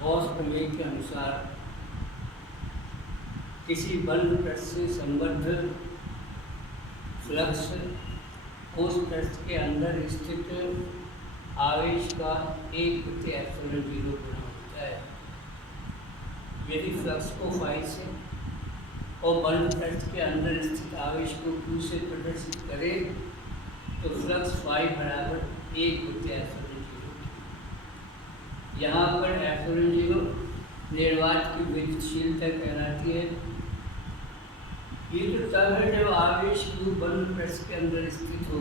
Gauss प्रमेय के अनुसार किसी बंद पृष्ठ से संबद्ध फ्लक्स उस पृष्ठ के अंदर स्थित आवेश का 1/ε0 गुना होता है। यदि फ्लक्स को फाई से और बंद पृष्ठ के अंदर स्थित आवेश को Q से प्रदर्शित करें तो फ्लक्स फाई बराबर 1/ε0। यहाँ पर ε0 निर्वात की विद्युतशीलता कहलाती है। ये तो तब है जब आवेश Q बंद पृष्ठ के अंदर स्थित हो,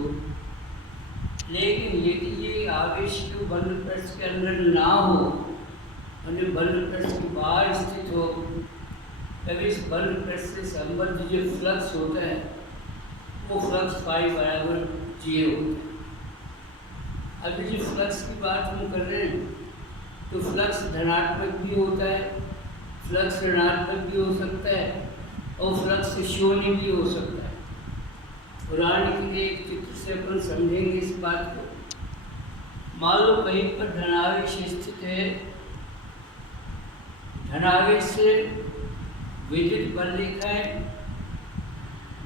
लेकिन यदि ये आवेश Q बंद पृष्ठ के अंदर ना हो और बंद पृष्ठ के बाहर स्थित हो, तब इस बंद पृष्ठ से संबद्ध जो फ्लक्स होता है वो फ्लक्स फाई बराबर 0 होता है। अभी जो फ्लक्स की बात हम कर रहे हैं तो फ्लक्स धनात्मक भी होता है, फ्लक्स ऋणात्मक भी हो सकता है और फ्लक्स शून्य भी हो सकता है। उदाहरण के लिए एक चित्र से अपन समझेंगे इस बात को। मान लो कहीं पर धनावेश स्थित है, धनावेश से विद्युत बल रेखाएं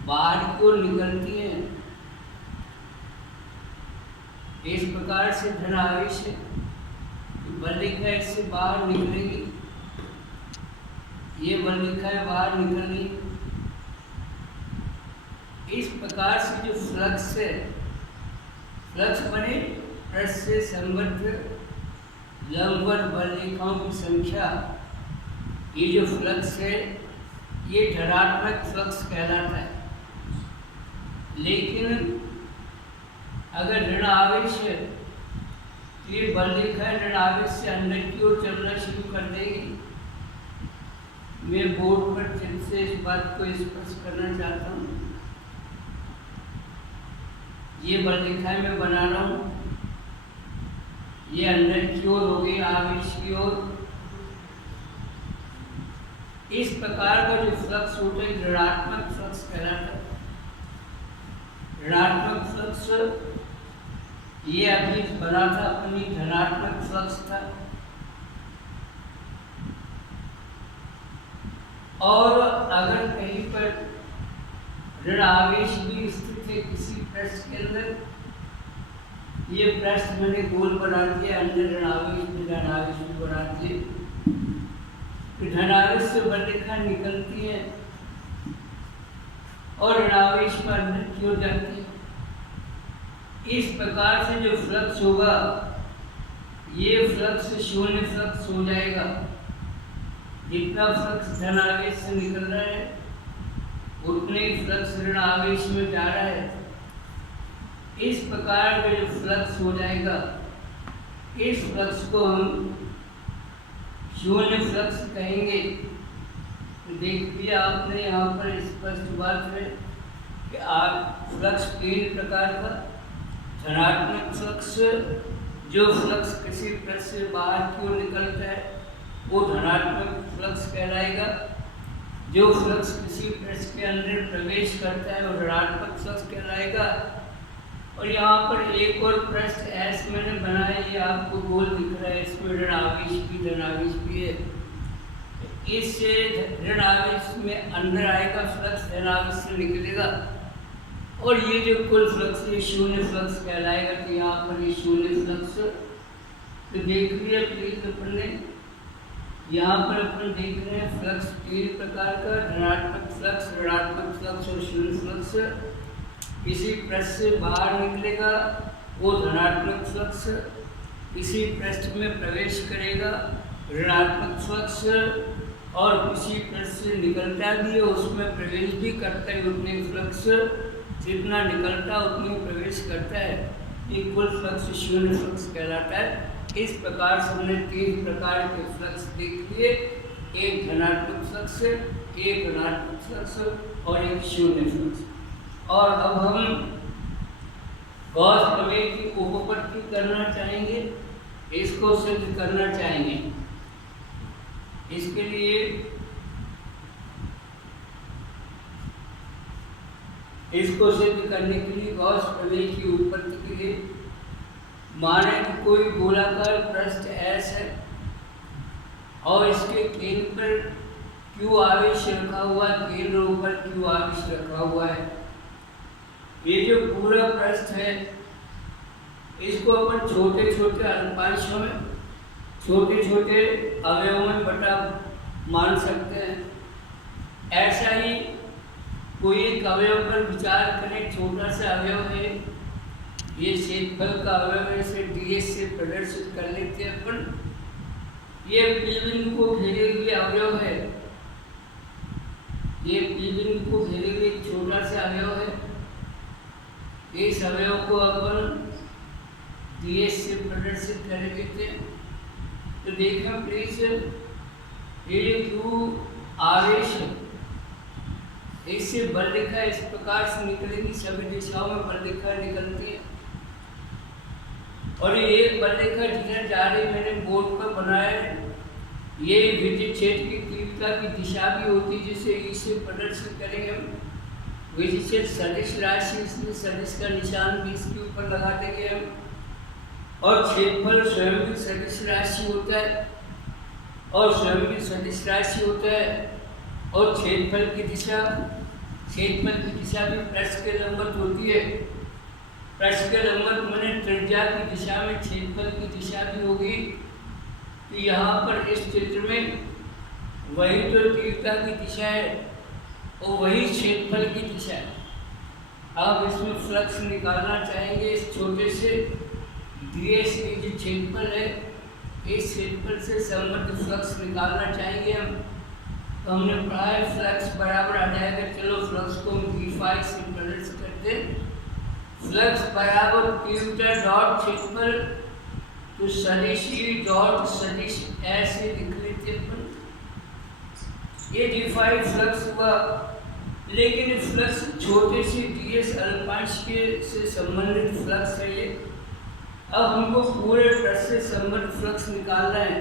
बाहर की ओर निकलती हैं। इस प्रकार से धनावेश है, बल रेखाएं इससे बाहर निकलेगी, ये बल रेखाएं बाहर निकलेगी। इस प्रकार से जो फ्लक्स है, फ्लक्स बने पृष्ठ से संबद्ध लंबवत बल रेखाओं की संख्या, ये जो फ्लक्स है ये धनात्मक फ्लक्स कहलाता है। लेकिन अगर ऋण आवेश है तो ये बल रेखाएं ऋण आवेश से अंदर की ओर चलना शुरू कर देगी। मैं बोर्ड पर चित्र से इस बात को स्पष्ट करना चाहता हूँ। ये बल रेखाएं मैं बना रहा हूँ, ये अंदर की ओर हो गई आवेश की ओर। इस प्रकार का जो फ्लक्स होता है ऋणात्मक फ्लक्स कहलाता है। ऋणात्मक फ्लक्स ये अभी बना था अपनी धनात्मक फ्लक्स था, और अगर कहीं पर ऋण आवेश भी स्थित है किसी पृष्ठ के अंदर, ये पृष्ठ मैंने गोल बना दिया, अंदर ऋण आवेश भी धनावेश भी बना दिए। धनावेश से बल रेखा निकलती है और ऋणावेश पर अंदर की ओर जाती है। इस प्रकार से जो फ्लक्स होगा ये फ्लक्स शून्य फ्लक्स हो जाएगा। जितना फ्लक्स धनावेश से निकल रहा है उतने ही फ्लक्स ऋण आवेश में जा रहा है। इस प्रकार का जो फ्लक्स हो जाएगा, इस फ्लक्स को हम शून्य फ्लक्स कहेंगे। देख लिया आपने यहाँ पर स्पष्ट बात है कि आप फ्लक्स 3 प्रकार का, धनात्मक फ्लक्स, जो फ्लक्स किसी पृष्ठ से बाहर की ओर निकलता है वो धनात्मक फ्लक्स कहलाएगा। जो फ्लक्स किसी पृष्ठ के अंदर प्रवेश करता है वो ऋणात्मक फ्लक्स कहलाएगा। और यहाँ पर एक और पृष्ठ ऐस मैंने बनाया, ये आपको गोल दिख रहा है, इसमें ऋण आवेश भी धनावेश भी है। इससे ऋण आवेश में अंदर आएगा फ्लक्स, धनावेश से निकलेगा और ये जो कुल फ्लक्स ये शून्य फ्लक्स कहलाएगा। तो यहाँ पर ये शून्य फ्लक्स तो देख लिया प्लीज अपन ने। यहाँ पर अपन देख रहे हैं फ्लक्स 3 प्रकार का, धनात्मक फ्लक्स, ऋणात्मक फ्लक्स और शून्य फ्लक्स। किसी पृष्ठ से बाहर निकलेगा वो धनात्मक फ्लक्स, किसी पृष्ठ में प्रवेश करेगा ऋणात्मक फ्लक्स, और किसी पृष्ठ से निकलता भी है उसमें प्रवेश भी करता है उतने फ्लक्स, जितना निकलता उतनी प्रवेश करता है, ये कुल फ्लक्स शून्य फ्लक्स कहलाता है। इस प्रकार से हमने 3 प्रकार के फ्लक्स देख लिए, एक धनात्मक फ्लक्स, एक ऋणात्मक फ्लक्स और एक शून्य फ्लक्स। और अब हम गॉस प्रमेय की उपपत्ति करना चाहेंगे, इसको सिद्ध करना चाहेंगे। इसके लिए इसको सिद्ध करने के लिए गॉस प्रमेय की उत्पत्ति के लिए माने कि कोई गोलाकार पृष्ठ S है और इसके केंद्र पर क्यू आवेश रखा हुआ है, केंद्र ऊपर क्यू आवेश रखा हुआ है। ये जो पूरा पृष्ठ है इसको अपन छोटे छोटे अल्पांशों में, छोटे छोटे अवयवों में बटा मान सकते हैं। ऐसा ही कोई एक अवयव पर विचार करें, छोटा सा अवयव है, ये क्षेत्रफल का अवयव है, इसे ds से प्रदर्शित कर लेते हैं अपन। ये P बिंदु को घेरे हुए अवयव है, ये P बिंदु को घेरे हुए एक छोटा सा अवयव है। इस अवयव को अपन ds से प्रदर्शित कर लेते हैं। तो देखना प्लीज, ये क्यू आवेश है, इससे बल रेखा इस प्रकार से निकलेगी, सभी दिशाओं में बल रेखा निकलती है। और ये एक बल रेखा जिधर जा रही मैंने बोर्ड पर बनाया है, ये विद्युत क्षेत्र की तीव्रता की दिशा भी होती है, जिसे ई से प्रदर्शित करेंगे हम। विद्युत क्षेत्र सदिश राशि, इसलिए सदिश का निशान भी इसके ऊपर लगा देंगे हम। और क्षेत्रफल स्वयं भी सदिश राशि होता है, और स्वयं भी सदिश राशि होता है। और क्षेत्रफल की दिशा भी पृष्ठ के लंबवत होती है। पृष्ठ के लंबवत माने त्रिज्या की दिशा में क्षेत्रफल की दिशा भी होगी। तो यहाँ पर इस चित्र में वही तो तीव्रता की दिशा है और वही क्षेत्रफल की दिशा है। अब इसमें फ्लक्स निकालना चाहेंगे, इस छोटे से ds की जो क्षेत्रफल है, इस क्षेत्रफल से संबद्ध फ्लक्स निकालना चाहेंगे हम। तो हमने पढ़ा है फ्लक्स बराबर आ जाएगा, चलो फ्लक्स को हम d से प्रदर्शित करते हैं। फ्लक्स बराबर तीव्रता डॉट क्षेत्रफल, तो सदिश ई डॉट सदिश ऐसे लिख लेते अपन। ये d फ्लक्स हुआ, लेकिन फ्लक्स छोटे से ds अल्पांश के से संबंधित फ्लक्स है ये। अब हमको पूरे पृष्ठ से संबंधित फ्लक्स निकालना है,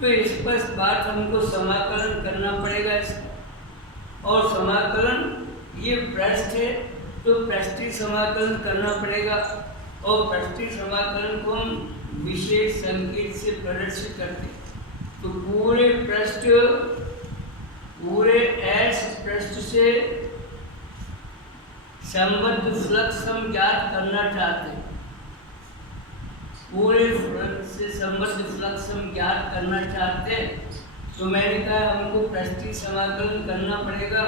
तो इस पर बात हमको समाकलन करना पड़ेगा इसका। और समाकलन ये पृष्ठ है तो पृष्ठीय समाकलन करना पड़ेगा, और पृष्ठीय समाकलन को हम विशेष संकेत से प्रदर्शित करते हैं। तो पूरे पृष्ठ, पूरे S पृष्ठ से संबद्ध फ्लक्स हम ज्ञात करना चाहते हैं। पूरे फ्लक्स से संबद्ध फ्लक्स हम ज्ञात करना चाहते हैं, तो मैंने कहा हमको पृष्ठीय समाकलन करना पड़ेगा।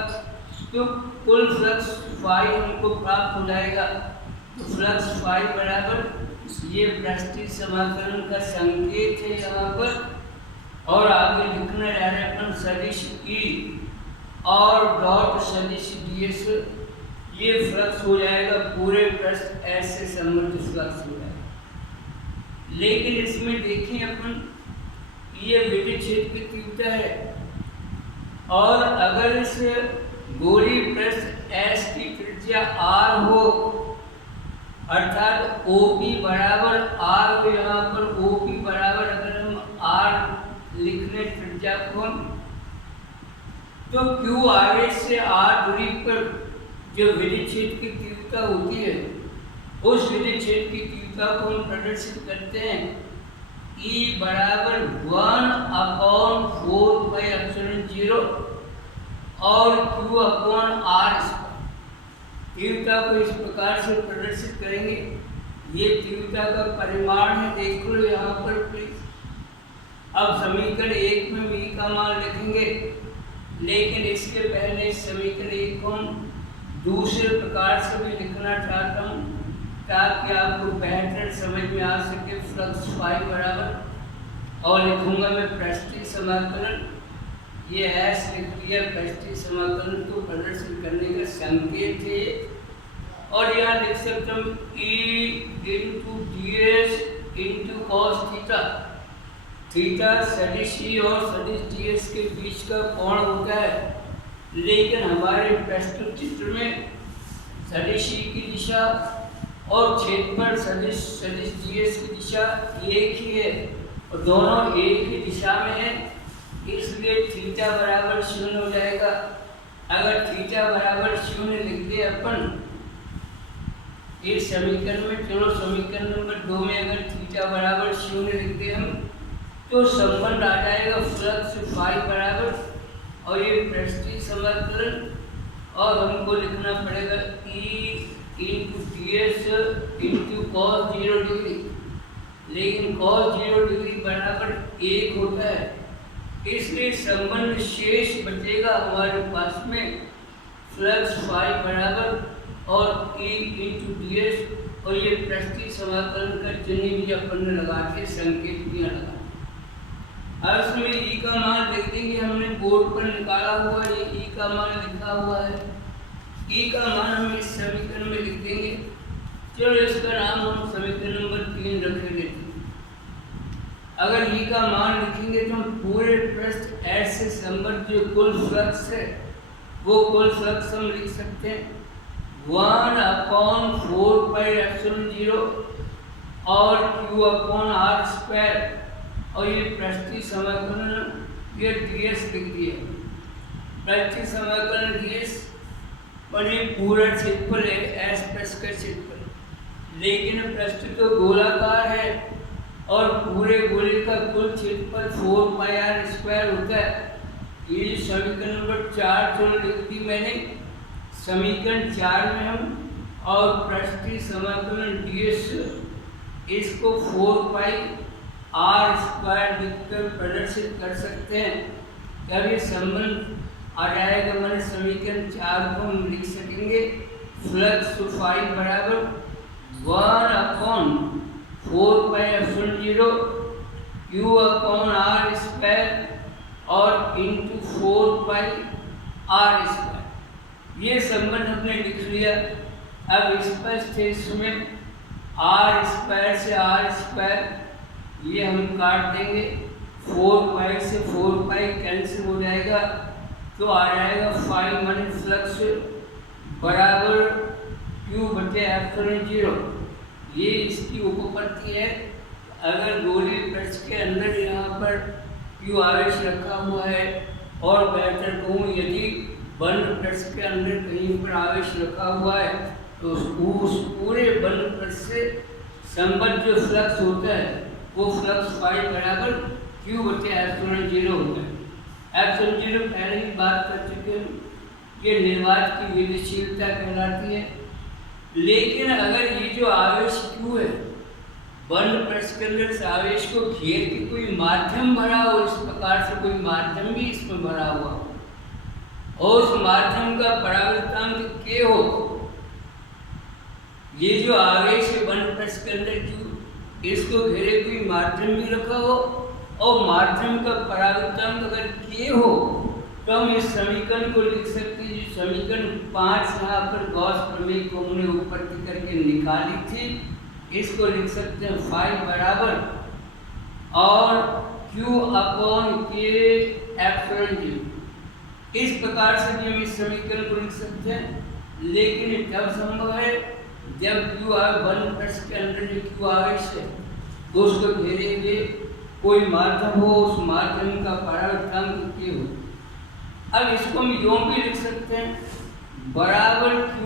तो कुल फ्लक्स फाई हमको प्राप्त हो जाएगा। तो फ्लक्स फाई बराबर ये पृष्ठीय समाकलन का संकेत है यहाँ पर। और आगे लिखना जा रहा है अपन सदिश ई और डॉट सदिश ds, ये फ्लक्स हो जाएगा, पूरे पृष्ठ S से संबद्ध फ्लक्स हो जाएगा। लेकिन इसमें देखें अपन, ये विद्युत क्षेत्र की तीव्रता है, और अगर इस गोली पृष्ठ S की त्रिज्या r हो, अर्थात OP बराबर r हो, यहाँ पर OP बराबर अगर हम r लिखने त्रिज्या को, तो Q आवेश से r दूरी पर जो विद्युत क्षेत्र की तीव्रता होती है, उस विद्युत क्षेत्र की तीव्रता को हम प्रदर्शित करते हैं E बराबर 1/4πε0 और Q अपॉन r। तीव्रता को इस प्रकार से प्रदर्शित करेंगे। ये तीव्रता का परिमाण है, देख लो यहाँ पर प्लीज। अब समीकरण 1 में v का मान लिखेंगे, लेकिन इसके पहले समीकरण 1 को हम दूसरे प्रकार से भी लिखना चाहता हूँ, ताकि आपको बेहतर समझ में आ सके। फ्लक्स फाई बराबर, और लिखूंगा मैं पृष्ठीय समाकलन, ये S लिख दिया, पृष्ठीय समाकलन को प्रदर्शित करने का संकेत है। और यहाँ लिख सकता हूँ E into ds into cos theta. Theta सदिश E और सदिश ds के बीच का कोण होता है, लेकिन हमारे प्रस्तुत चित्र में सदिश E की दिशा और क्षेत्रफल सदिश ds की दिशा एक ही है, और दोनों एक ही दिशा में है, इसलिए थीटा बराबर 0 हो जाएगा। अगर थीटा बराबर 0 लिख दे अपन इस समीकरण में, चलो समीकरण नंबर 2 में अगर थीटा बराबर 0 लिख दे हम, तो संबंध आ जाएगा फ्लक्स फाई बराबर, और ये पृष्ठीय समाकलन, और हमको लिखना पड़ेगा E into T S into cos 0 degree, लेकिन कॉस 0 डिग्री बराबर 1 होता है, इसलिए संबंध शेष बचेगा हमारे पास में फ्लक्स फाई बराबर और E इंटू डी एस, और ये पृष्ठीय समाकलन का चिन्ह भी अपन ने लगा के संकेत भी लगा। अब इसमें E का मान लिख देंगे, हमने बोर्ड पर निकाला हुआ ये E का मान लिखा हुआ है। E का मान हम इस समीकरण में लिख देंगे। चलो इसका नाम हम समीकरण नंबर 3 रखेंगे। अगर E का मान लिखेंगे तो हम पूरे पृष्ठ S से संबद्ध जो कुल फ्लक्स है वो कुल फ्लक्स हम लिख सकते हैं 1/4 पाई एप्सिलॉन 0 और Q/r², और ये पृष्ठीय समाकलन ये ds लिख दिया। पृष्ठीय समाकलन ds और ये पूरा क्षेत्रफल है S प्लस का क्षेत्रफल, लेकिन पृष्ठ तो गोलाकार है और पूरे गोले का कुल क्षेत्रफल 4 पाई r² होता है। ये समीकरण नंबर 4 जो लिख दी मैंने, समीकरण 4 में हम और पृष्ठीय समाकलन ds इसको 4 पाई r² लिखकर प्रदर्शित कर सकते हैं। तब ये संबंध आ जाएगा, मैंने समीकरण 4 को हम लिख सकेंगे फ्लक्स फाई बराबर 1/4 पाई एप्सिलॉन 0 Q/r² और इंटू 4 पाई r²। ये संबंध हमने लिख लिया। अब स्पष्ट है इसमें r² से r² ये हम काट देंगे, 4 पाई से 4 पाई कैंसिल हो जाएगा, तो आ जाएगा फाई माने फ्लक्स बराबर Q/एप्सिलॉन 0। ये इसकी उपपत्ति है। अगर गोले पृष्ठ के अंदर यहाँ पर Q आवेश रखा हुआ है, और बेहतर कहूँ यदि बंद पृष्ठ के अंदर कहीं पर आवेश रखा हुआ है तो उस पूरे बंद पृष्ठ से संबद्ध जो फ्लक्स होता है वो फ्लक्स फाई बराबर Q/एप्सिलॉन 0 होता है। एप्सिलॉन 0 पहले ही बात कर चुके हैं, ये निर्वात की विद्युतशीलता कहलाती है। लेकिन अगर ये जो आवेश Q है बंद पृष्ठ के अंदर से आवेश को घेर के कोई माध्यम भरा हो, इस प्रकार से कोई माध्यम भी इसमें भरा हुआ हो और उस माध्यम का परावर्तनांक K हो, ये जो आवेश है बंद पृष्ठ के अंदर Q इसको घेरे कोई माध्यम भी रखा हो और माध्यम का परावर्तनांक अगर K हो, तो हम इस समीकरण को लिख सकते हैं। जो समीकरण 5 यहाँ पर गॉस प्रमेय को हमने उत्पत्ति करके निकाली थी, इसको लिख सकते हैं फाई बराबर और Q/K एप्सिलॉन 0। इस प्रकार से भी हम इस समीकरण को लिख सकते हैं, लेकिन तब संभव है जब Q बंद पृष्ठ के अंदर जो Q आवेश है तो उसको घेरे हुए कोई माध्यम हो, उस माध्यम का परावर्तनांक K हो। अब इसको हम यूं भी लिख सकते हैं बराबर Q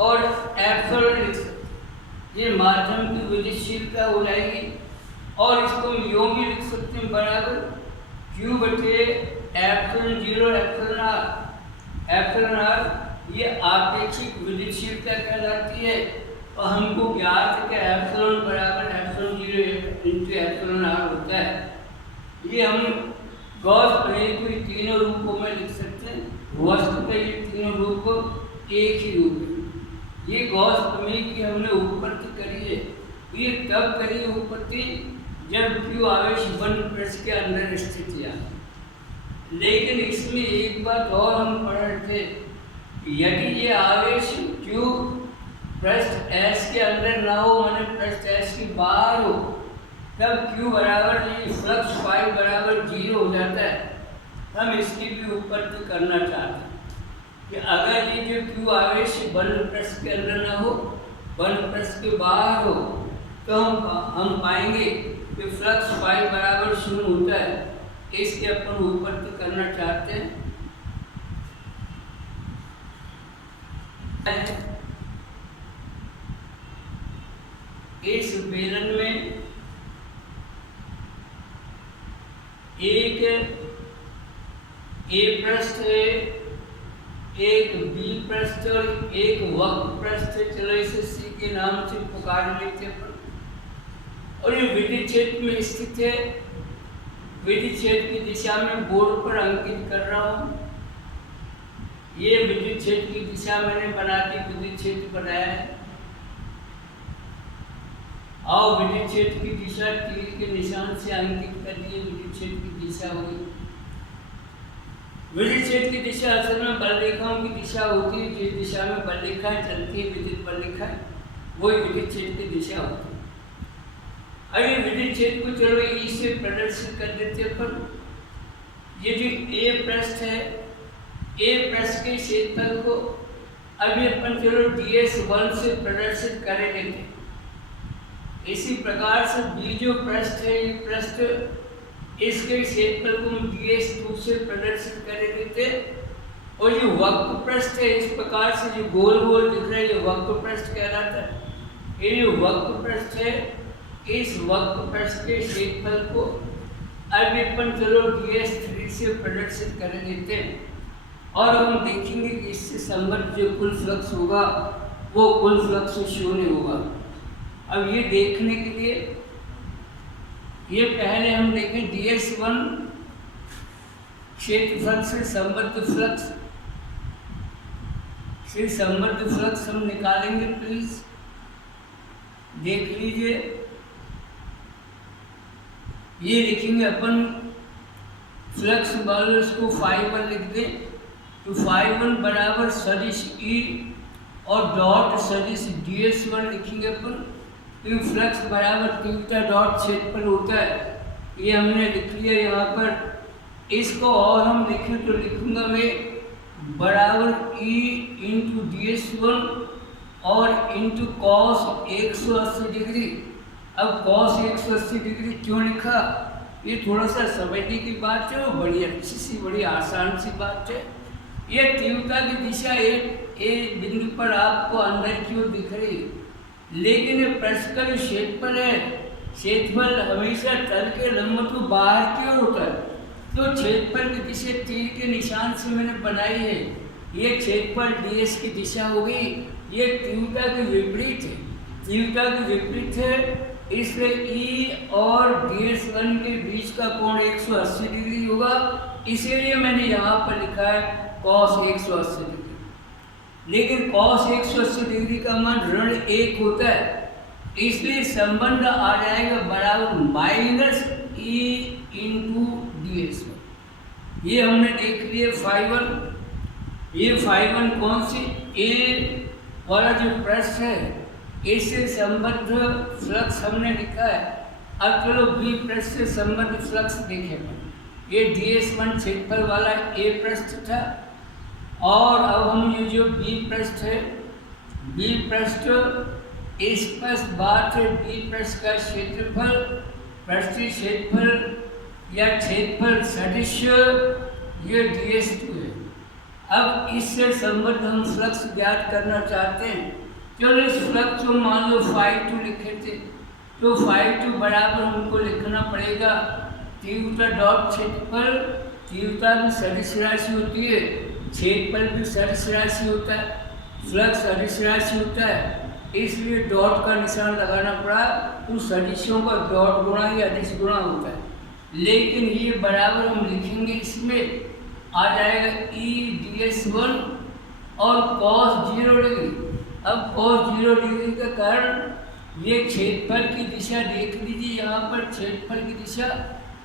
और एप्सिलॉन लिख सकते हैं, ये माध्यम की विद्युतशीलता हो जाएगी। और इसको हम यूं भी लिख सकते हैं बराबर Q/एप्सिलॉन 0 एप्सिलॉन r ये आपेक्षिक विद्युतशीलता कहलाती है, और हमको ज्ञात है कि एप्सिलॉन बराबर एप्सिलॉन 0 इंटू एप्सिलॉन r होता है। ये हम गॉस प्रमेय को तीनों रूपों में लिख सकते हैं। वस्तुतः ये तीनों रूप एक ही रूप है। ये गॉस प्रमेय की हमने उत्पत्ति करी है। ये तब करी उत्पत्ति जब Q आवेश बंद पृष्ठ के अंदर स्थित है। लेकिन इसमें एक बात और हम पढ़ रहे थे, यदि ये आवेश Q पृष्ठ S के अंदर ना हो, माने पृष्ठ S के बाहर हो, तब Q बराबर ये फ्लक्स फाई बराबर 0 हो जाता है। हम इसकी भी उत्पत्ति करना चाहते हैं कि अगर ये जो Q आवेश बंद पृष्ठ के अंदर ना हो, बंद पृष्ठ के बाहर हो, तो हम पाएंगे कि फ्लक्स फाई बराबर 0 होता है। इसकी अपन उत्पत्ति करना चाहते हैं। इस बेलन में एक ए पृष्ठ है, एक बी पृष्ठ और एक वक्र पृष्ठ। चलो इसे सी के नाम से पुकार लेते हैं। और ये विद्युत क्षेत्र में स्थित है। विद्युत क्षेत्र की दिशा में बोर्ड पर अंकित कर रहा हूँ। ये विद्युत क्षेत्र की दिशा मैंने बना दी, विद्युत क्षेत्र बनाया है। आओ विद्युत क्षेत्र की दिशा तीर के निशान से अंकित कर दिए। विद्युत क्षेत्र की दिशा हुई। विद्युत क्षेत्र की दिशा असल में बल रेखाओं की दिशा होती है। जिस दिशा में बल रेखा चलती है, विद्युत बल रेखा, वही विद्युत क्षेत्र की दिशा होती है। अरे विद्युत क्षेत्र को चलो ई से प्रदर्शित कर देते हैं। पर ये जो ए पृष्ठ है, ए पृष्ठ के क्षेत्रफल को अभी अपन चलो ds1 से प्रदर्शित कर देते हैं। इसी प्रकार से बी जो पृष्ठ है, ये पृष्ठ, इसके क्षेत्रफल को हम ds2 से प्रदर्शित कर देते। और जो वक्र पृष्ठ है, इस प्रकार से जो गोल गोल दिख रहा है, ये वक्र पृष्ठ कहलाता है। ये जो वक्र पृष्ठ है, इस वक्र पृष्ठ के क्षेत्रफल को अब अपन चलो ds3 से प्रदर्शित कर देते हैं। और हम देखेंगे कि इससे संबद्ध जो कुल फ्लक्स होगा वो कुल फ्लक्स 0 होगा। अब ये देखने के लिए ये पहले हम देखें ds1 क्षेत्रफल से संबद्ध फ्लक्स, से संबद्ध फ्लक्स हम निकालेंगे। प्लीज देख लीजिए। ये लिखेंगे अपन फ्लक्स बल, इसको φ1 लिख दें। तो φ1 बराबर सदिश ई और डॉट सदिश ds1 लिखेंगे अपन। तो फ्लक्स बराबर तीव्रता डॉट क्षेत्रफल होता है। ये हमने लिख लिया यहाँ पर। इसको और हम लिखें तो लिखूंगा मैं बराबर ई इंटू ds1 और इंटू कॉस 180 डिग्री। अब कॉस 180 डिग्री क्यों लिखा, ये थोड़ा सा समझने की बात है। वो बड़ी अच्छी सी, बड़ी आसान सी बात है। ये तीव्रता की दिशा एक बिंदु पर आपको अंदर की ओर दिख रही है, लेकिन ये पृष्ठ का जो क्षेत्रफल है, क्षेत्रफल हमेशा तल के लंबवत को बाहर की ओर होता है। तो क्षेत्रफल की दिशा तीर के निशान से मैंने बनाई है। ये क्षेत्रफल ds की दिशा हो गई। ये तीव्रता के विपरीत है, तीव्रता के विपरीत है। इसलिए E और ds1 के बीच का कोण 180 डिग्री होगा। इसीलिए मैंने यहाँ पर लिखा है cos 180 डिग्री। लेकिन cos 180 डिग्री का मान ऋण 1 होता है, इसलिए संबंध आ जाएगा बराबर माइनस E इंटू ds1। ये हमने देख लिया φ1। ये φ1 कौन सी ए वाला जो पृष्ठ है, इससे संबद्ध फ्लक्स हमने लिखा है। अब चलो बी पृष्ठ से संबद्ध फ्लक्स देखें। ये ds1 क्षेत्रफल वाला ए पृष्ठ था। और अब हम ये जो बी पृष्ठ है, बी पृष्ठ, इस पर बात है बी पृष्ठ का क्षेत्रफल, पृष्ठीय क्षेत्रफल या क्षेत्रफल सदिश, ये ds2 है। अब इससे संबद्ध हम फ्लक्स ज्ञात करना चाहते हैं। चलो इस फ्लक्स को मान लो φ2 लिखे थे। तो φ2 बराबर हमको लिखना पड़ेगा तीव्रता डॉट क्षेत्रफल। तीव्रता भी सदिश राशि होती है, क्षेत्रफल भी सदिश राशि होता है, फ्लक्स सदिश राशि होता है, इसलिए डॉट का निशान लगाना पड़ा। तो सदिशों का डॉट गुणा या अदिश गुणा होता है। लेकिन ये बराबर हम लिखेंगे, इसमें आ जाएगा ई ds1 और cos 0 डिग्री। अब cos 0 डिग्री का कारण ये क्षेत्रफल की दिशा देख लीजिए। यहाँ पर क्षेत्रफल की दिशा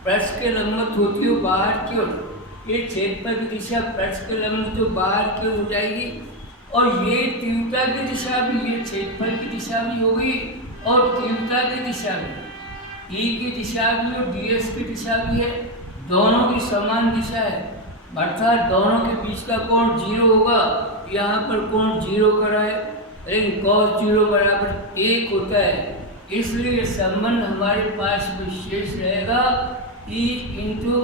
पृष्ठ के लंबवत होती है बाहर की ओर। ये क्षेत्रफल की दिशा पृष्ठ के लंबवत तो बाहर की ओर हो जाएगी। और ये तीव्रता की दिशा भी, ये क्षेत्रफल की दिशा भी हो गई और तीव्रता की दिशा भी, ई की दिशा भी और ds की दिशा भी है। दोनों की समान दिशा है, अर्थात दोनों के बीच का कोण 0 होगा। यहाँ पर कोण 0 करा है, लेकिन cos 0 बराबर 1 होता है। इसलिए संबंध हमारे पास विशेष रहेगा E इंटू,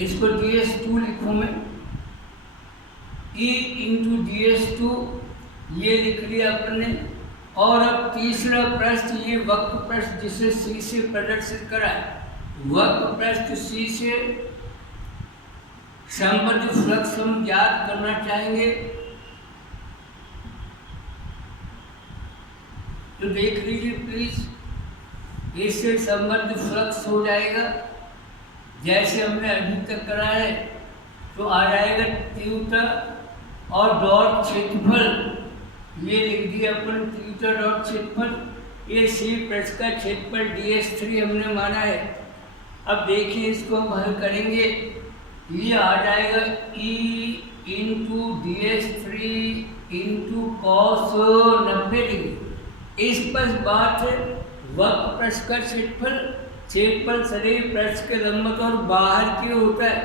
इसको ds2 लिखूँ मैं, E इंटू ds2, ये लिख लिया अपन ने। और अब तीसरा पृष्ठ, ये वक्र पृष्ठ जिसे C से प्रदर्शित करा है, वक्र पृष्ठ C से संबद्ध फ्लक्स हम ज्ञात करना चाहेंगे। तो देख लीजिए प्लीज, इससे संबद्ध फ्लक्स हो जाएगा जैसे हमने अभी तक करा है। तो आ जाएगा तीव्रता और डॉट क्षेत्रफल, ये लिख दिया अपन तीव्रता डॉट क्षेत्रफल। ये C पृष्ठ का क्षेत्रफल ds3 हमने माना है। अब देखिए इसको हम हल करेंगे, ये आ जाएगा E into ds3 into cos 90 degree. इस पर बात है वक्र पृष्ठ का क्षेत्रफल शरीर पृष्ठ के लंब और बाहर की ओर होता है।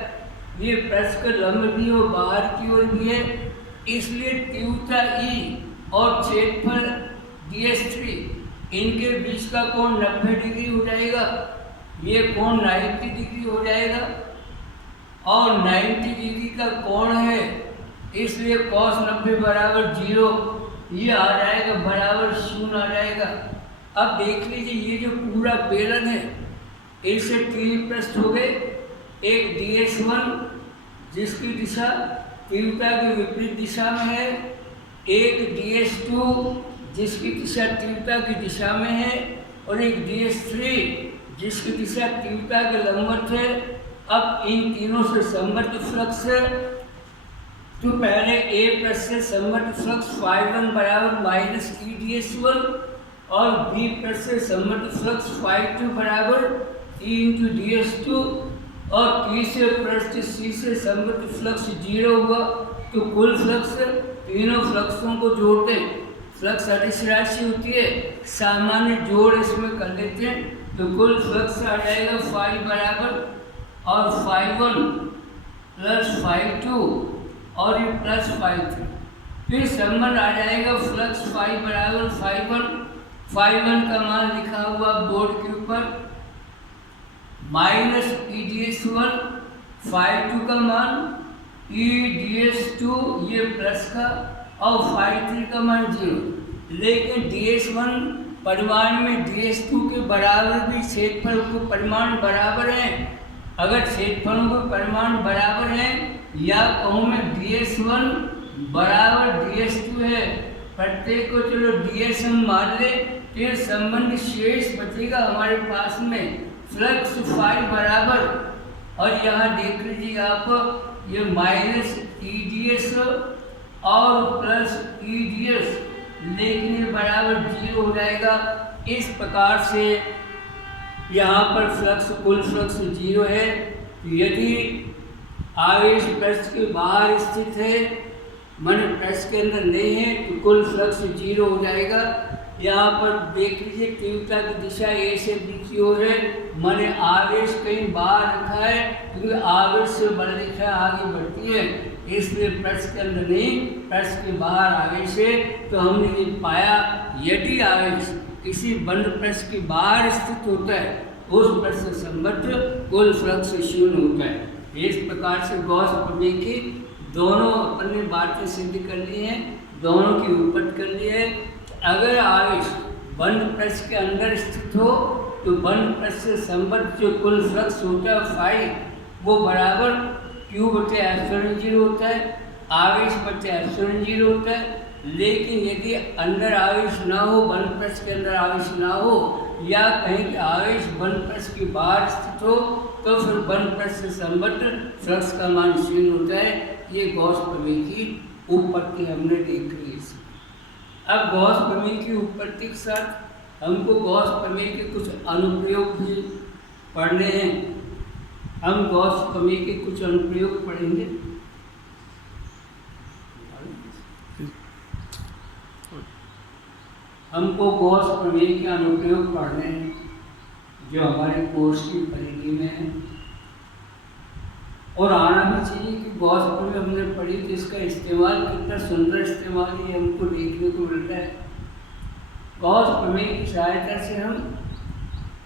ये पृष्ठ का लंब भी और बाहर की ओर भी है, इसलिए तीव्रता E और क्षेत्रफल ds3 इनके बीच का कोण 90 डिग्री हो जाएगा। ये कोण 90 डिग्री हो जाएगा और 90 डिग्री का कोण है, इसलिए cos 90 बराबर 0, ये आ जाएगा बराबर 0 आ जाएगा। अब देख लीजिए ये जो पूरा बेलन है इससे तीन पृष्ठ हो गए, एक ds1 जिसकी दिशा तीव्रता की विपरीत दिशा में है, एक ds2 जिसकी दिशा तीव्रता की दिशा में है, और एक ds3 जिसकी दिशा तीव्रता के लंबवत है। अब इन तीनों से संबद्ध फ्लक्स है, तो पहले A पृष्ठ से संबद्ध फ्लक्स φ1 बराबर माइनस E ds1 और B पृष्ठ से संबद्ध फ्लक्स φ2 बराबर E इंटू ds2 और तीसरे पृष्ठ C से संबद्ध फ्लक्स 0 हुआ। तो कुल फ्लक्स तीनों फ्लक्सों को जोड़ते हैं, फ्लक्स अदिश राशि होती है, सामान्य जोड़ इसमें कर लेते हैं, तो कुल फ्लक्स आ जाएगा φ बराबर और φ1 प्लस φ2 और ये प्लस φ3। फिर संबंध आ जाएगा फ्लक्स φ बराबर φ1 का मान लिखा हुआ बोर्ड के ऊपर माइनस E ds1, φ2 का मान E ds2 ये प्लस का और φ3 का मान 0। लेकिन ds1 परिमाण में ds2 के बराबर भी क्षेत्रफल को परिमाण बराबर है। अगर क्षेत्रफलों के परिमाण बराबर है या कहूँ मैं ds1 बराबर ds2 है, प्रत्येक को चलो ds हम मान ले, फिर संबंध शेष बचेगा हमारे पास में फ्लक्स φ बराबर, और यहाँ देख लीजिए आप ये माइनस E ds और प्लस E ds, लेकिन ये बराबर 0 हो जाएगा। इस प्रकार से यहाँ पर फ्लक्स कुल फ्लक्स 0 है। यदि आवेश पृष्ठ के बाहर स्थित है, मन पृष्ठ के अंदर नहीं है, तो कुल फ्लक्स 0 हो जाएगा। यहाँ पर देख लीजिए तीव्रता की दिशा A से B की ओर है, मैंने आवेश कहीं बाहर रखा है क्योंकि आवेश से बल रेखा आगे बढ़ती है, इसलिए पृष्ठ के अंदर नहीं पृष्ठ के बाहर आवेश है। तो हमने ये पाया यदि आवेश किसी बंद पृष्ठ के बाहर स्थित होता है उस पृष्ठ से संबद्ध कुल फ्लक्स 0 होता है। इस प्रकार से गॉस प्रमेय की दोनों अपनी बातें सिद्ध कर ली हैं, दोनों की उपज कर ली है। अगर आवेश बंद पृष्ठ के अंदर स्थित हो तो बंद पृष्ठ से संबद्ध जो कुल फ्लक्स होता है फाई वो बराबर Q बटे एप्सिलॉन 0 होता है, आवेश बटे एप्सिलॉन 0 होता है। लेकिन यदि अंदर आवेश ना हो, बंद पृष्ठ के अंदर आवेश ना हो, या कहीं आवेश बंद पृष्ठ के बाहर स्थित हो, तो फिर बंद पृष्ठ से संबद्ध फ्लक्स का मान 0 होता है। ये गॉस प्रमेय की उत्पत्ति हमने देख ली। अब गॉस प्रमेय की उत्पत्ति के साथ हमको गॉस प्रमेय के कुछ अनुप्रयोग भी पढ़ने हैं। हम गॉस प्रमेय के कुछ अनुप्रयोग पढ़ेंगे। हमको गॉस प्रमेय के अनुप्रयोग पढ़ने हैं जो हमारे कोर्स की परिधि में है, और आना भी चाहिए कि गॉस प्रमेय हमने पढ़ी तो इसका इस्तेमाल कितना सुंदर इस्तेमाल ये हमको देखने को मिलता है। गॉस प्रमेय की सहायता से हम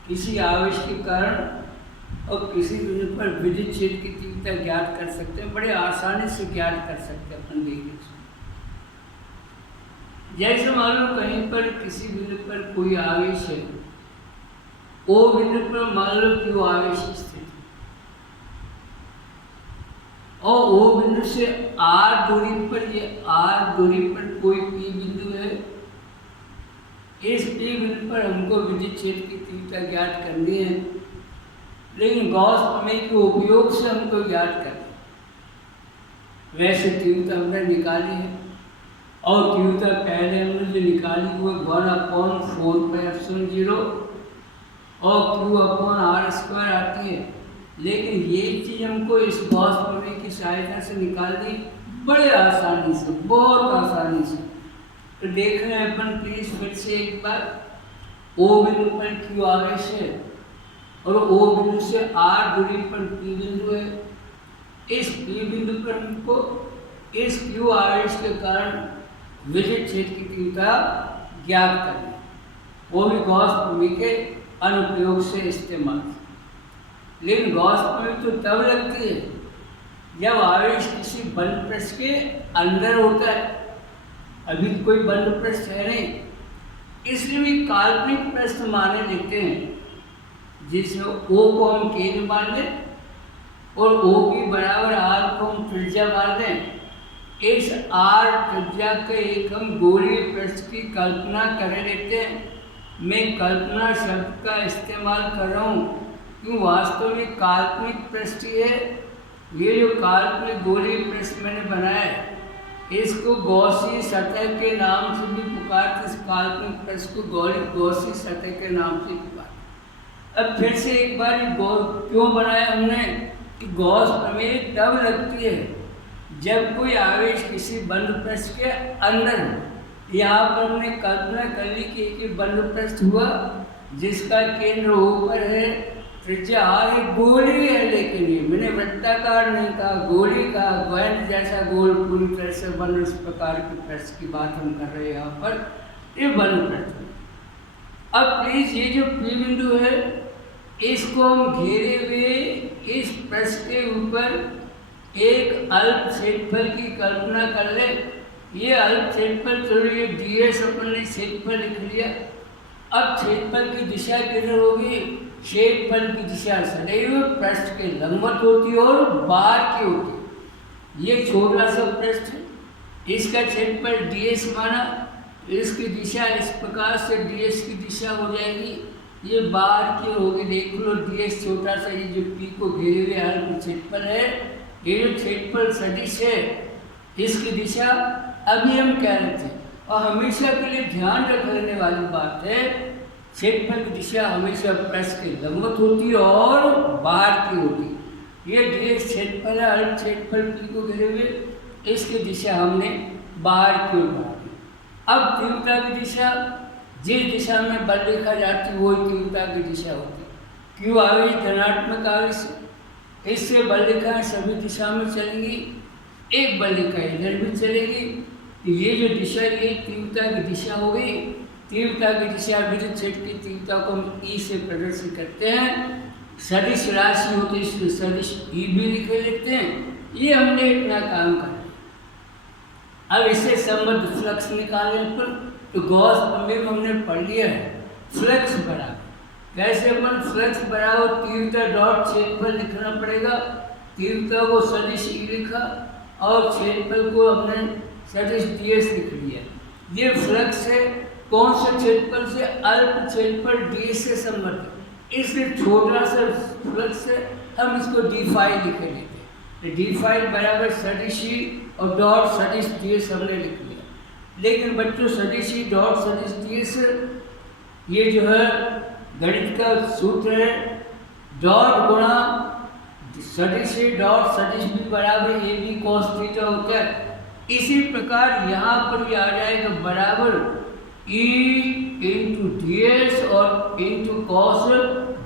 किसी आवेश के कारण और किसी बिंदु पर विद्युत क्षेत्र की तीव्रता ज्ञात कर सकते हैं, बड़े आसानी से ज्ञात कर सकते हैं अपन देखने से। जैसे मान लो कहीं पर किसी बिंदु पर कोई आवेश है ओ बिंदु पर मान लो कि वो आवेश स्थित है और ओ बिंदु से आर दूरी पर, ये आर दूरी पर कोई पी बिंदु है। इस पी बिंदु पर हमको विद्युत क्षेत्र की तीव्रता ज्ञात करनी है, लेकिन गॉस प्रमेय के उपयोग से हमको ज्ञात करना है। वैसे तीव्रता हमने निकाली है और तीव्रता पहले हमने जो निकाली वो 1/4πε0 और Q/r² आती है, लेकिन ये चीज़ हमको इस गॉस प्रमेय की सहायता से निकालनी बड़े आसानी से, बहुत आसानी से। तो देख रहे हैं अपन प्लीज फिर से एक बार, ओ बिंदु पर Q आवेश है और ओ बिंदु से R दूरी पर P बिंदु है। इस P बिंदु पर हमको इस Q आवेश के कारण विद्युत क्षेत्र की तीव्रता ज्ञात करनी, वो भी गॉस प्रमेय के अनुप्रयोग से इस्तेमाल। लेकिन गॉस प्रमेय तो तब लगती है जब आवेश किसी बंद पृष्ठ के अंदर होता है। अभी कोई बंद पृष्ठ है नहीं, इसलिए भी काल्पनिक पृष्ठ माने देते हैं जिसमें O को हम केंद्र मान लें और OP बराबर R को हम त्रिज्या मान दें। इस R त्रिज्या के एक हम गोलीय पृष्ठ की कल्पना कर लेते हैं। मैं कल्पना शब्द का इस्तेमाल कर रहा हूँ क्यों वास्तव में काल्पनिक पृष्ठ है। ये जो काल्पनिक गोलीय पृष्ठ मैंने बनाया है इसको गॉसी सतह के नाम से भी पुकारते, इस काल्पनिक पृष्ठ को गॉसी सतह के नाम से पुकारते। अब फिर से एक बार क्यों बनाया हमने कि गॉस प्रमेय तब लगती है जब कोई आवेश किसी बंद पृष्ठ के अंदर हो। यहाँ पर हमने कल्पना कर ली कि एक बंद पृष्ठ हुआ जिसका केंद्र ऊपर है, त्रिज्या R एक गोली है, लेकिन ये मैंने वृत्ताकार नहीं कहा, गोली का गोंद जैसा गोल पूरी तरह से बंद, उस प्रकार के पृष्ठ की बात हम कर रहे हैं यहाँ पर, ये बंद पृष्ठ। अब प्लीज ये जो P बिंदु है इसको हम घेरे हुए इस पृष्ठ के ऊपर एक अल्प क्षेत्रफल की कल्पना कर ले। ये अल्प क्षेत्रफल, चलो ये ds अपन ने क्षेत्रफल लिख लिया। अब क्षेत्रफल की दिशा किधर होगी? क्षेत्रफल की दिशा सदैव पृष्ठ के लंबवत होती है और बाहर की होती है। ये छोटा सा पृष्ठ है, इसका क्षेत्रफल ds माना, इसकी दिशा इस प्रकार से ds की दिशा हो जाएगी, ये बाहर की होगी। देख लो ds छोटा सा, ये जो P को घेरे हुए अल्प क्षेत्रफल है, ये जो क्षेत्रफल सदिश है इसकी दिशा अभी हम कह रहे थे। और हमेशा के लिए ध्यान रखने वाली बात है, क्षेत्रफल की दिशा हमेशा पृष्ठ के लंबवत होती है और बाहर की होती है। ये ds क्षेत्रफल है, अल्प क्षेत्रफल P को घेरे हुए, इसकी दिशा हमने बाहर की ओर बढ़ा दी। अब तीव्रता की दिशा, जिस दिशा में बल लिखा जाती है वही तीव्रता की दिशा होती है। Q आवेश धनात्मक आवेश, इससे बल लिखा है सभी दिशा में चलेंगी, एक बल लिखा है इधर भी चलेगी। ये जो दिशा, ये तीव्रता की दिशा हो गई। तीव्रता की दिशा विद्युत क्षेत्र की तीव्रता को हम E से प्रदर्शित करते हैं। सदिश राशि होती है इसलिए सदिश E भी लिख लेते हैं। ये हमने इतना काम कर। अब इससे संबद्ध फ्लक्स निकालने पर तो गॉस प्रमेय में हमने पढ़ लिया है, फ्लक्स बराबर कैसे अपन फ्लक्स बराबर तीव्रता डॉट क्षेत्रफल लिखना पड़ेगा। तीव्रता को सदिश E लिखा और क्षेत्रफल को हमने सदिश ds लिख लिया। ये फ्लक्स है, कौन से क्षेत्रफल से? अल्प क्षेत्रफल ds से संबंधित, इसलिए छोटा सा फ्लक्स है, हम इसको d5 लिख लेते हैं। d5 बराबर सदिश E और डॉट सदिश ds हमने लिख लिया। लेकिन बच्चों सदिश E डॉट सदिश ds ये जो है गणित का सूत्र है, डॉट गुणा सदिश E डॉट सदिश B बराबर AB cos थीटा होता है। इसी प्रकार यहाँ पर भी आ जाएगा बराबर E इंटू ds और इंटू कॉस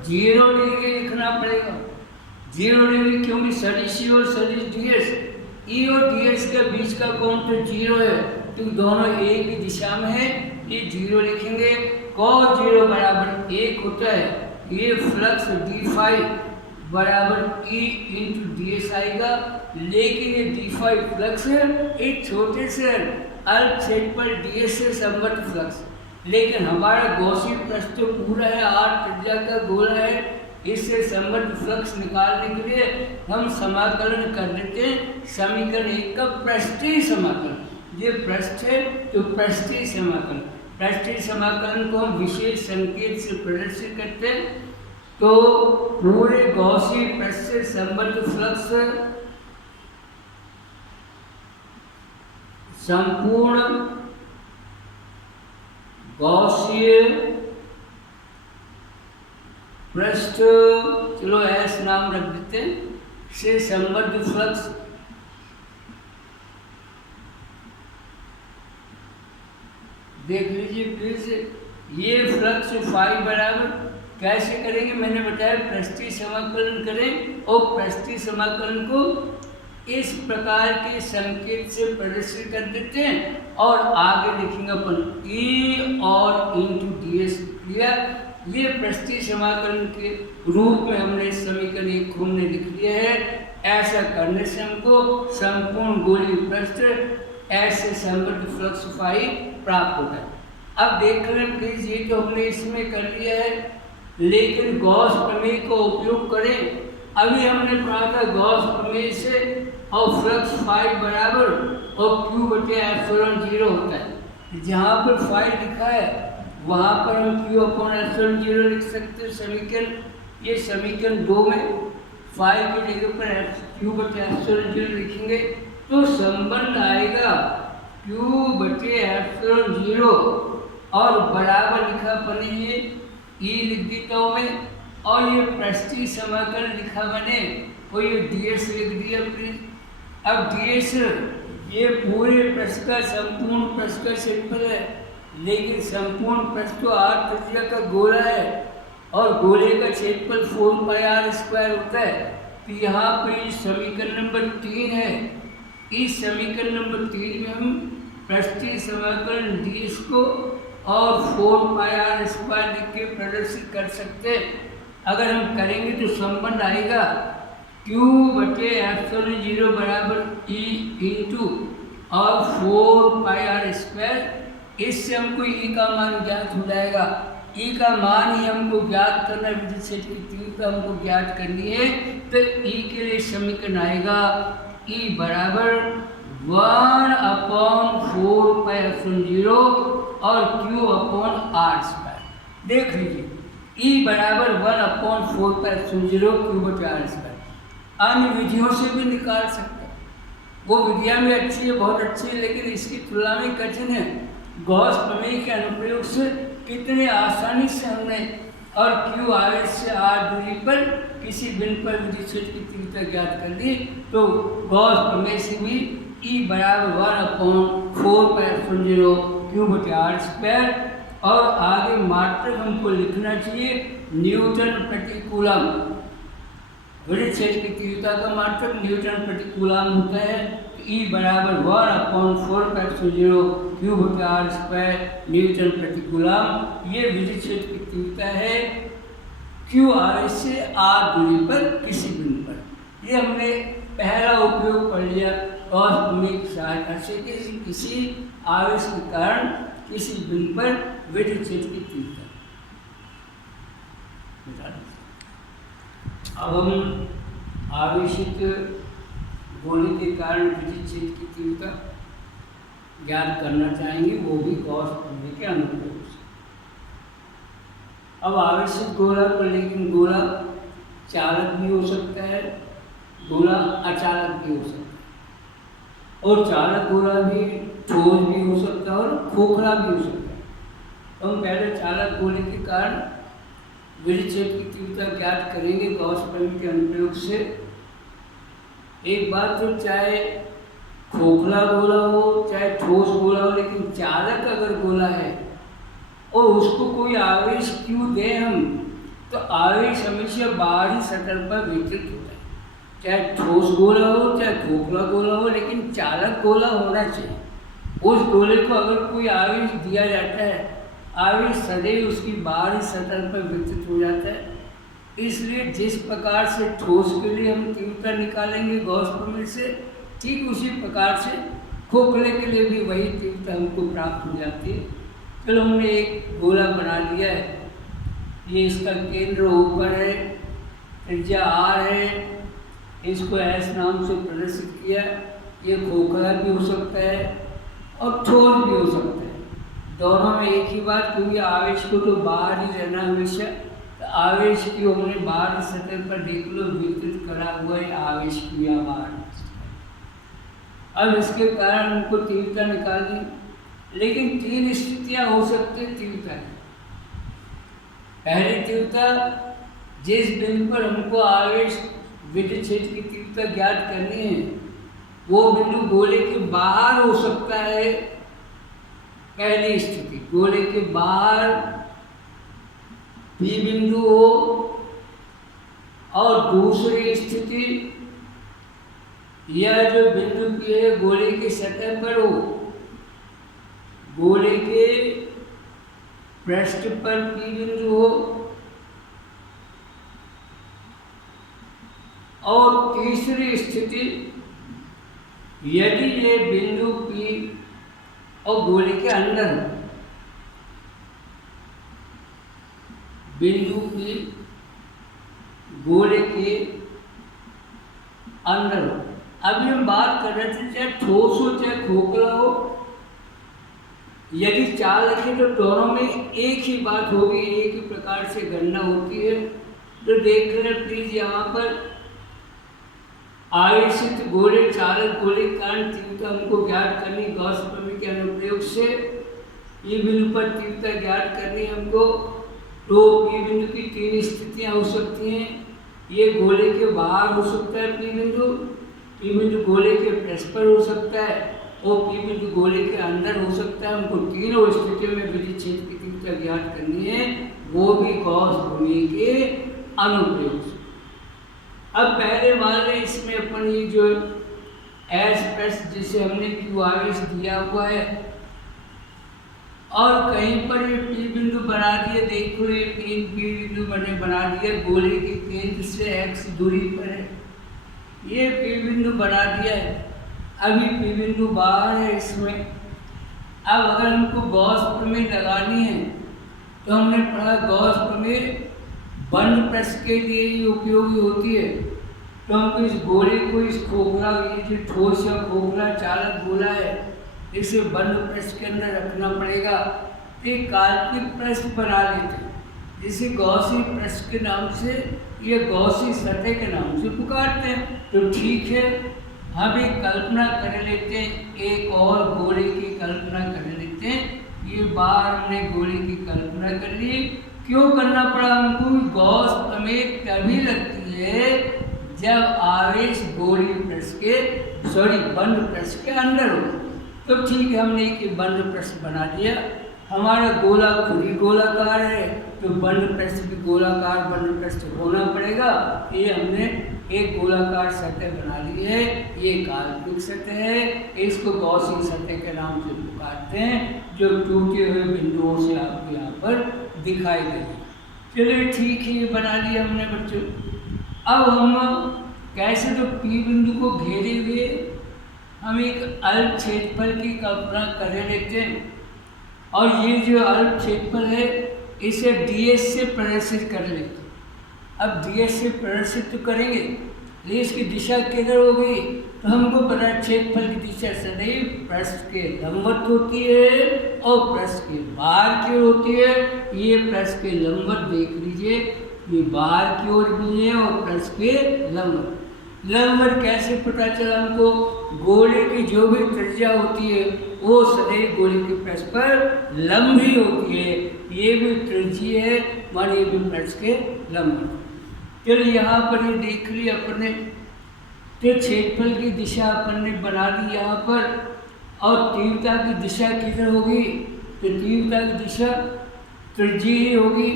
0 डिग्री लिखना पड़ेगा। 0 डिग्री क्योंकि सदिश E और सदिश ds, E और ds के बीच का कोण तो 0 है, तो दोनों एक ही दिशा में है, ये 0 लिखेंगे। cos 0 बराबर 1 होता है। ये फ्लक्स d5 बराबर E इंटू ds आएगा। लेकिन ये d5 फ्लक्स है, एक छोटे से अल्प क्षेत्रफल ds से संबद्ध फ्लक्स, लेकिन हमारा गॉसी प्रश्न तो पूरा है, 8 त्रिज्या का गोला है। इससे संबद्ध फ्लक्स निकालने के लिए हम समाकलन कर देते हैं समीकरण 1 का पृष्ठीय समाकलन। ये पृष्ठ है तो पृष्ठीय समाकलन, पृष्ठीय समाकलन को हम विशेष संकेत से प्रदर्शित करते हैं। तो पूरे गॉसी पृष्ठ से संबद्ध फ्लक्स संपूर्ण गॉसीय पृष्ठ, चलो एस नाम रख देते हैं, से संबद्ध फ्लक्स देख लीजिए प्लीज। ये फ्लक्स फाई बराबर कैसे करेंगे, मैंने बताया पृष्ठीय समाकलन करें और पृष्ठीय समाकलन को इस प्रकार के संकेत से प्रदर्शित कर देते हैं और आगे लिखेंगे अपन E और इंटू ds क्लियर। ये पृष्ठीय समाकलन के रूप में हमने इस समीकरण 1 को हमने लिख लिया है। ऐसा करने से हमको संपूर्ण गोलीय पृष्ठ ऐसे संबद्ध फ्लक्स फाई प्राप्त होता है। अब देख लें प्लीज, ये तो हमने इसमें कर लिया है, लेकिन गॉस प्रमेय का उपयोग करें। अभी हमने पढ़ा था गॉस प्रमेय से और फ्लक्स फाई बराबर और Q बटे एप्सिलॉन 0 होता है। जहाँ पर फाई लिखा है वहाँ पर हम Q अपॉन एप्सिलॉन 0 लिख सकते हैं समीकरण। ये समीकरण 2 में फाई की जगह पर Q बटे एप्सिलॉन 0 लिखेंगे तो संबंध आएगा Q बटे एप्सिलॉन 0 और बराबर लिखा बने ये E लिख देता हूँ मैं, और ये पृष्ठीय समाकलन लिखा बने और ये ds लिख दिया प्लीज। अब ds ये पूरे पृष्ठ का संपूर्ण पृष्ठ का क्षेत्रफल है, लेकिन संपूर्ण पृष्ठ तो 8 त्रिज्या का गोला है और गोले का क्षेत्रफल 4πr² होता है। तो यहाँ पर समीकरण नंबर 3 है। इस समीकरण नंबर 3 में हम पृष्ठीय समाकलन ds को और 4πr² लिख के प्रदर्शित कर सकते हैं। अगर हम करेंगे तो संबंध आएगा Q बटे एप्सिलॉन 0 बराबर E इंटू और 4πr²। इससे हमको E का मान ज्ञात हो जाएगा। E का मान ही हमको ज्ञात करना, विद्युत क्षेत्र की तीव्रता हमको ज्ञात करनी है। तो E के लिए समीकरण आएगा E बराबर 1/4π0 और Q अपॉन r²। देख लीजिए E बराबर 1/4π0 Q बटे r²। अन्य विधियों से भी निकाल सकते हैं, वो विधियाँ भी अच्छी है, बहुत अच्छी है, लेकिन इसकी तुलना में कठिन है। गॉस प्रमेय के अनुप्रयोग से कितने आसानी से हमने और Q आवेश से r दूरी पर किसी बिंदु पर विद्युत क्षेत्र की तीव्रता ज्ञात कर ली। तो गॉस प्रमेय से भी E बराबर 1/4π0 Q बटे r²। और आगे मात्रक हमको लिखना चाहिए न्यूटन प्रति कूलम। विद्युत क्षेत्र की तीव्रता का मात्रक न्यूटन प्रति कूलम होता है। तो E बराबर 1/4π0 Q बटे r² न्यूटन प्रति कूलम। ये विद्युत क्षेत्र की तीव्रता है Q आवेश से r दूरी पर किसी बिंदु पर। ये हमने पहला उपयोग कर लिया गॉस प्रमेय की सहायता से किसी आवेश के कारण किसी बिंदु पर विद्युत क्षेत्र की तीव्रता। अब हम आवेशित गोले के कारण विद्युत क्षेत्र की तीव्रता ज्ञात करना चाहेंगे, वो भी गॉस प्रमेय के अनुप्रयोग से। अब आवेशित गोला पर, लेकिन गोला चालक भी हो सकता है, गोला अचालक भी हो सकता है, और चालक गोला भी ठोस भी हो सकता है और खोखला भी हो सकता है। तो हम पहले चालक गोले के कारण विद्युत क्षेत्र की तीव्रता ज्ञात करेंगे गॉस प्रमेय के अनुप्रयोग से। एक बात तो चाहे खोखला गोला हो चाहे ठोस गोला हो, लेकिन चालक अगर गोला है और उसको कोई आवेश क्यों दें हम, तो आवेश हमेशा बाहरी सतह पर वितरित होता है। चाहे ठोस गोला हो चाहे खोखला गोला हो, लेकिन चालक गोला होना चाहिए। उस गोले को अगर कोई आवेश दिया जाता है, आवेश सदैव उसकी बाहरी सतह पर वितरित हो जाता है। इसलिए जिस प्रकार से ठोस के लिए हम तीव्रता निकालेंगे गॉस प्रमेय से, ठीक उसी प्रकार से खोखले के लिए भी वही तीव्रता हमको प्राप्त हो जाती है। चलो हमने एक गोला बना लिया है, ये इसका केंद्र ऊपर है, त्रिज्या आर है, इसको एस नाम से प्रदर्शित किया। ये खोखला भी हो सकता है और ठोस भी हो सकता है, दोनों में एक ही बात, क्योंकि आवेश को तो बाहर ही रहना हमेशा। तो आवेश की हमने बाहर सतह पर देख लो वितरित करा हुआ है आवेश की या बाहर। अब इसके कारण हमको तीव्रता निकालनी, लेकिन 3 स्थितियां हो सकती है तीव्रता की। पहली तीव्रता, जिस बिंदु पर हमको आवेश विद्युत क्षेत्र की तीव्रता ज्ञात करनी है वो बिंदु गोले के बाहर हो सकता है। पहली स्थिति, गोले के बाहर P बिंदु हो, और दूसरी स्थिति, यह जो बिंदु P है गोले की सतह पर हो, गोले के पृष्ठ पर P बिंदु हो, और तीसरी स्थिति, यदि ये बिंदु P और गोले के अंदर हो, बिंदु P गोले के अंदर हो। अभी हम बात कर रहे थे चाहे ठोस हो चाहे खोखला हो, यदि चालक है तो दोनों में एक ही बात होगी, एक ही प्रकार से गणना होती है। तो देख रहे हैं प्लीज यहाँ पर आवेशित गोले चालक गोले के कारण तीव्रता हमको ज्ञात करनी गॉस प्रमेय के अनुप्रयोग से। ये बिंदु पर तीव्रता ज्ञात करनी हमको, तो P बिंदु की 3 स्थितियां हो सकती हैं। ये गोले के बाहर हो सकता है P बिंदु गोले के पृष्ठ पर हो सकता है, और P बिंदु गोले के अंदर हो सकता है। हमको तीनों स्थितियों में विद्युत क्षेत्र की तीव्रता ज्ञात करनी है, वो भी गॉस प्रमेय के अनुप्रयोग से। अब पहले वाले इसमें अपन ये जो एस प्लस जिसे हमने क्यू आवेश दिया हुआ है, और कहीं पर ये P बिंदु बना दिए, देखो ये 3 P बिंदु बना दिया, गोले के केंद्र से x दूरी पर है, ये P बिंदु बना दिया है। अभी P बिंदु बाहर है इसमें। अब अगर हमको गॉस प्रमेय लगानी है तो हमने पढ़ा गॉस प्रमेय बंद पृष्ठ के लिए ही उपयोगी होती है। तो हमको इस गोले को, इस खोखला, ये जो ठोस या खोखला चालक गोला है, इसे बंद पृष्ठ के अंदर रखना पड़ेगा। एक काल्पनिक पृष्ठ बना लेते हैं जिसे गॉसी पृष्ठ के नाम से या गॉसी सतह के नाम से पुकारते हैं। तो ठीक है, हम एक कल्पना कर लेते हैं, एक और गोले की कल्पना कर लेते हैं। ये बाहर हमने गोले की कल्पना कर ली। क्यों करना पड़ा हमको? गॉस प्रमेय तभी लगती है जब आवेश गोली पृष्ठ के बंद पृष्ठ के अंदर हो। तो ठीक है, हमने एक बंद पृष्ठ बना दिया। हमारा गोला खुद ही गोलाकार है, तो बंद पृष्ठ भी गोलाकार बंद पृष्ठ होना पड़ेगा। ये हमने एक गोलाकार सतह बना ली है, ये काल्पनिक सतह है, इसको गॉसी सतह के नाम से पुकारते हैं, जो टूटे हुए बिंदुओं से आपको यहाँ पर दिखाई देगी। चलिए ठीक है, ये बना लिया हमने बच्चों। अब हम कैसे, तो P बिंदु को घेरे हुए हम एक अल्प क्षेत्रफल की कल्पना कर लेते हैं, और ये जो अल्प क्षेत्रफल है इसे ds से प्रदर्शित कर लेते हैं। अब ds से प्रदर्शित तो करेंगे, लेकिन इसकी दिशा किधर होगी? तो हमको पता है क्षेत्रफल की दिशा सदैव पृष्ठ के लंबवत होती है और पृष्ठ के बाहर की ओर होती है। ये पृष्ठ के लंबवत देख लीजिए, ये बाहर की ओर भी है और पृष्ठ के लंबवत। लंबवत कैसे पता चला हमको? गोले की जो भी त्रिज्या होती है वो सदैव गोले के पृष्ठ पर लंब ही होती है। ये भी त्रिज्या है, मान ये भी पृष्ठ के लंबवत। चलिए यहाँ पर ये देख लिया अपने, तो क्षेत्रफल की दिशा अपन ने बना दी यहाँ पर, और तीव्रता की दिशा किधर होगी? तो तीव्रता की दिशा त्रिज्या ही होगी,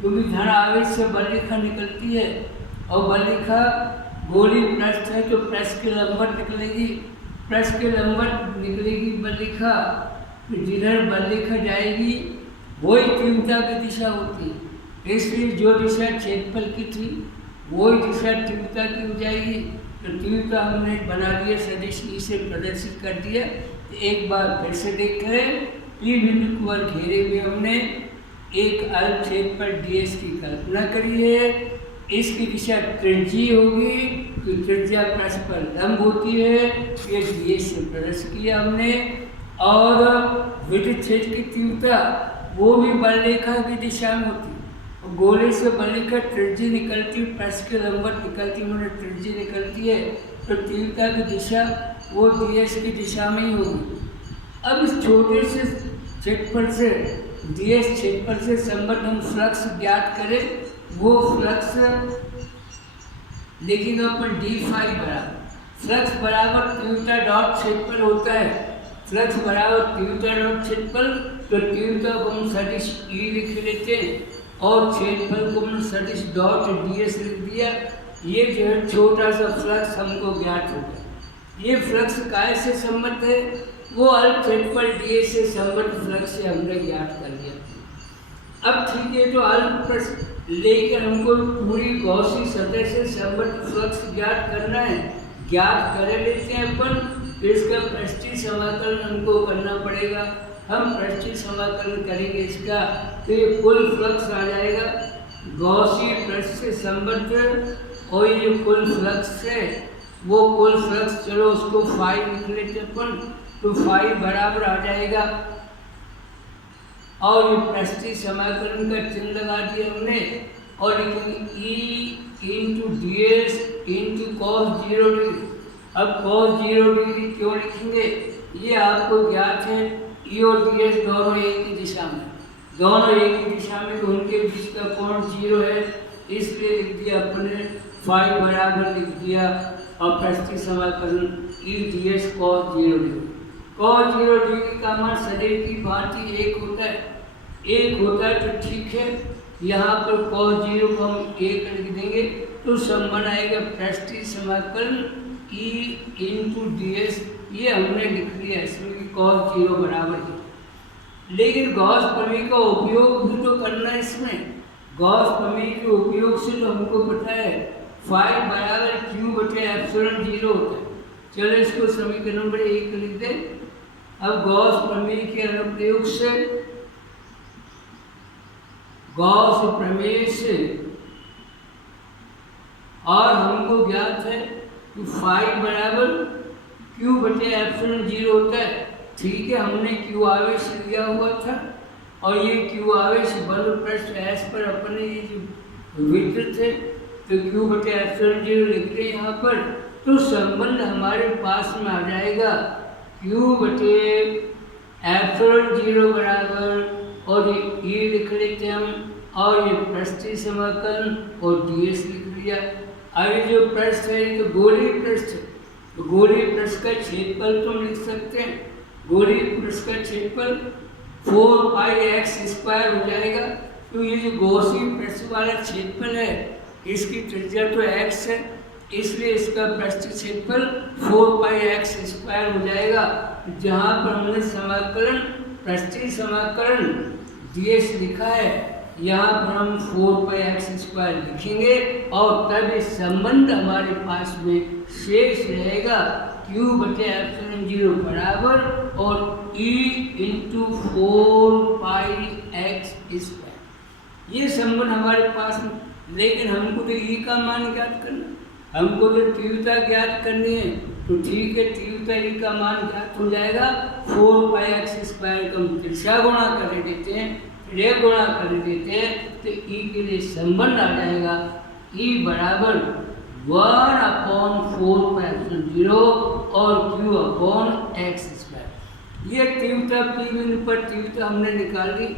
क्योंकि धन आवेश से बल रेखा निकलती है, और बल रेखा गोली पृष्ठ है तो पृष्ठ के लंबवत निकलेगी, पृष्ठ के लंबवत निकलेगी बल रेखा, तो जिधर बल रेखा जाएगी वही तीव्रता की दिशा होती है। इसलिए जो दिशा क्षेत्रफल की थी वही दिशा तीव्रता की हो जाएगी। तो तीव्रता हमने बना दिया, सदिश ई से प्रदर्शित कर दिया। तो एक बार फिर से देख करें, P बिंदु को घेरे हुए हमने एक अल्प छेद पर ds की कल्पना करी है। इसकी दिशा त्रिज्यीय होगी, तो त्रिज्या परस्पर लंब होती है, ये ds से प्रदर्शित किया हमने। और विद्युत क्षेत्र की तीव्रता वो भी बलरेखा की दिशा में होती है। गोले से बलरेखा त्रिज्यीय निकलती है, पृष्ठ के लंबवत निकलती है, मतलब त्रिज्यीय निकलती है, तो तीव्रता की दिशा वो ds की दिशा में ही होगी। अब इस छोटे से क्षेत्रफल से ds क्षेत्रफल से संबंध हम फ्लक्स ज्ञात करें, वो फ्लक्स लिखेंगे अपन d फाई बराबर फ्लक्स बराबर तीव्रता डॉट क्षेत्रफल होता है। फ्लक्स बराबर तीव्रता डॉट क्षेत्रफल, तो तीव्रता को हम सदिश E लिख लेते हैं और क्षेत्रफल को हम सदिश डॉट ds लिख दिया। ये जो है छोटा सा फ्लक्स हमको ज्ञात हो गया। ये फ्लक्स काय से संबद्ध है, वो अल्प क्षेत्रफल ds से संबद्ध फ्लक्स से हमने ज्ञात कर दिया। अब ठीक है, तो अल्प प्रश्न लेकर हमको पूरी गॉसी सतह से संबद्ध फ्लक्स ज्ञात करना है। ज्ञात कर लेते हैं अपन, तो इसका पृष्ठीय समाकलन हमको करना पड़ेगा। हम पृष्ठीय समाकलन करेंगे इसका, तो ये कुल फ्लक्स आ जाएगा गॉसी पृष्ठ से संबद्ध, और ये कुल फ्लक्स है वो कुल फ्लक्स, चलो उसको फाई लिख लेते अपन, तो फाई बराबर आ जाएगा। और ये पृष्ठीय समाकलन का चिन्ह लगा दिया हमने और लिखेंगे E into ds into cos 0 degree. अब कॉस 0 डिग्री क्यों लिखेंगे, ये आपको ज्ञात है। E और ds दोनों एक ही दिशा में, दोनों एक ही दिशा में, तो उनके बीच का कोण 0 है, इसलिए लिख दिया अपने फाई बराबर लिख दिया। और पृष्ठीय समाकलन E ds cos 0 degree. Cos 0 degree का मान सदैव की भांति एक होता है, एक होता है, तो ठीक है। यहाँ पर कॉस 0 को हम एक लिख देंगे, तो संबंध आएगा पृष्ठीय समाकलन E इंटू ds। ये हमने लिख लिया इसमें कि कॉस 0 बराबर है। लेकिन गॉस प्रमेय का उपयोग भी तो करना है इसमें। गॉस प्रमेय के उपयोग से तो हमको पता है फाई बराबर q बटे एप्सिलॉन 0 होता है। चलो इसको समीकरण नंबर 1 लिख दे। अब गॉस प्रमेय के अनुप्रयोग से, गॉस प्रमेय से, और हमको ज्ञात है कि फाई बराबर q बटे एप्सिलॉन 0 होता है। ठीक है, हमने q आवेश लिया हुआ था और ये q आवेश बल पृष्ठ s पर अपने ये जो वितरित है, तो q बटे एप्सिलॉन 0 लिख रहे हैं यहाँ पर, तो संबंध हमारे पास में आ जाएगा q बटे एप्सिलॉन 0 बराबर, और ये E लिख लेते हम, और ये पृष्ठीय समाकलन और ds लिख लिया। आगे जो पृष्ठ है ये तो गोलीय पृष्ठ है, तो गोलीय पृष्ठ का क्षेत्रफल तो लिख सकते हैं। गोलीय पृष्ठ का क्षेत्रफल 4 पाई x स्क्वायर हो जाएगा। तो ये जो गॉसी पृष्ठ वाला क्षेत्रफल है, इसकी त्रिज्या तो x है, इसलिए इसका पृष्ठ क्षेत्रफल 4 पाई x स्क्वायर हो जाएगा। जहाँ पर हमने समाकलन पृष्ठीय समाकलन ds लिखा है, यहाँ पर हम 4 पाई x स्क्वायर लिखेंगे और तब इस संबंध हमारे पास में शेष रहेगा q बटे एप्सिलॉन 0 बराबर और E इंटू 4 पाई x स्क्वायर। ये संबंध हमारे पास में, लेकिन हमको तो E का मान ज्ञात करना, हमको तो तीव्रता ज्ञात करनी है। तो ठीक है, तीव्रता E का मान ज्ञात हो जाएगा। 4 पाई x स्क्वायर का हम दिशा गुणा कर देते हैं, फिर गुणा कर देते हैं, तो E के लिए संबंध आ जाएगा E बराबर 1/4 पाई एप्सिलॉन 0 और q/x स्क्वायर। ये तीव्रता P बिंदु पर तीव्रता हमने निकाल ली।